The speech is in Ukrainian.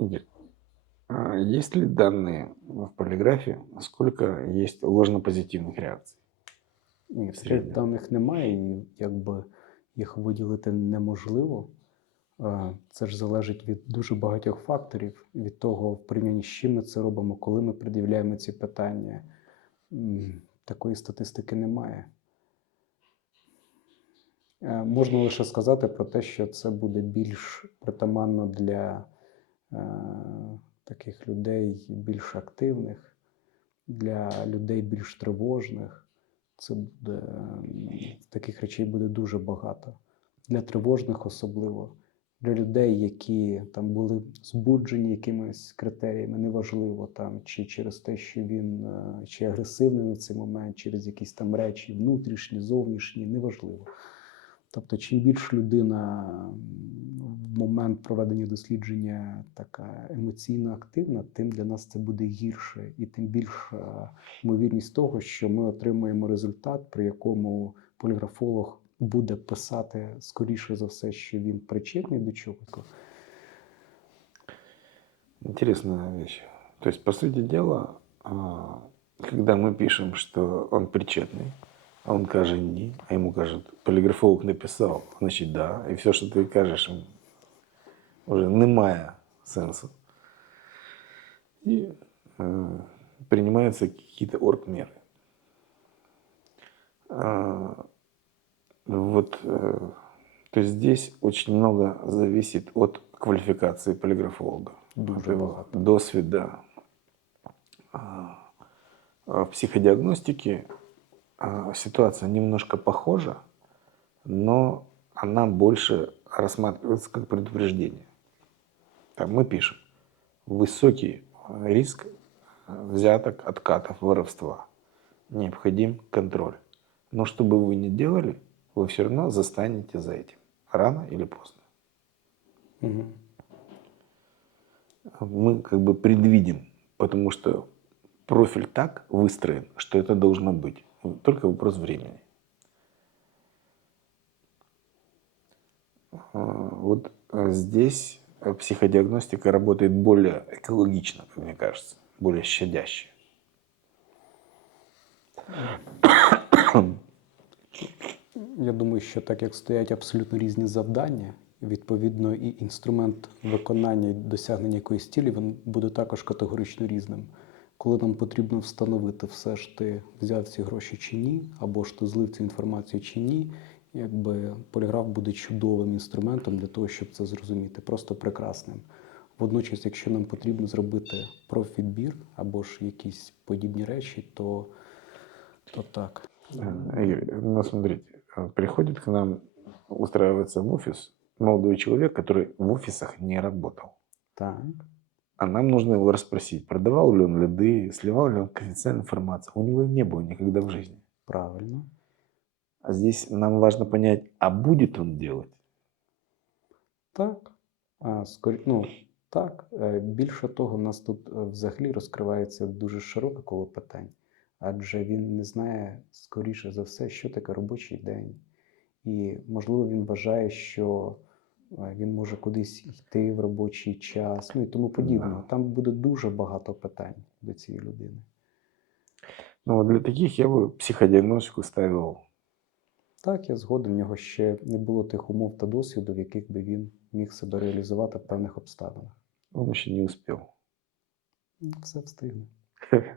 Игорь, а есть ли данные в полиграфе, сколько есть ложно-позитивных реакцій? Ні, в даних немає, і якби їх виділити неможливо. Це ж залежить від дуже багатьох факторів, від того, в порівнянні з чим ми це робимо, коли ми пред'являємо ці питання. Такої статистики немає. Е, Можна лише сказати про те, що це буде більш притаманно для таких людей більш активних, для людей більш тривожних. Це буде таких речей буде дуже багато. Для тривожних особливо, для людей, які там були збуджені якимись критеріями, неважливо там, чи через те, що він е, чи агресивний на цей момент, через якісь там речі внутрішні, зовнішні, неважливо. Тобто, чим більш людина в момент проведення дослідження така емоційно активна, тим для нас це буде гірше, і тим більша ймовірність того, що ми отримаємо результат, при якому поліграфолог буде писати скоріше за все, що він причетний до чогось. Интересная вещь. То есть, по сути дела, когда мы пишем, что он причетный, а он каже ні, а ему кажуть, поліграфолог написав, значить да, і все, що ти кажеш, м, вже немає сенсу. І е, приймаються какие-то оргмеры. А, вот, э, то есть здесь очень много зависит от квалификации полиграфолога. Дуже От його багато. досвіда. А, а В психодиагностике а, ситуация немножко похожа, но она больше рассматривается как предупреждение. Там мы пишем высокий риск э, взяток, откатов, воровства. Необходим контроль. Но что бы вы ни делали, вы все равно застанете за этим. Рано или поздно. Угу. Мы как бы предвидим, потому что профиль так выстроен, что это должно быть. Только вопрос времени. Вот здесь психодиагностика работает более экологично, как мне кажется, более щадяще. Я думаю, що так як стоять абсолютно різні завдання, відповідно, і інструмент виконання і досягнення якоїсь цілі він буде також категорично різним. Коли нам потрібно встановити, все ж ти взяв ці гроші чи ні, або ж ти злив цю інформацію чи ні, якби поліграф буде чудовим інструментом для того, щоб це зрозуміти, просто прекрасним. Водночас, якщо нам потрібно зробити профвідбір або ж якісь подібні речі, то, то так. А, Игорь, ну смотрите, приходит к нам устраиваться в офис молодой человек, который в офисах не работал. Так. А нам нужно его расспросить, продавал ли он лиды, сливал ли он конфиденциальную информацию. У него не было никогда в жизни. Правильно. А здесь нам важно понять, а будет он делать? Так. А, скорі... ну, так. Е, Більше того, у нас тут е, взагалі розкривається дуже широке коло питань, адже він не знає, скоріше за все, що таке робочий день. І, можливо, він вважає, що він може кудись йти в робочий час, ну і тому подібне. Да. Там буде дуже багато питань до цієї людини. Ну, для таких я бы психодиагностику ставил Так, я згоден, в нього ще не було тих умов та досвіду, в яких би він міг себе реалізувати в певних обставинах. он еще не успел. Ну, Все встигне.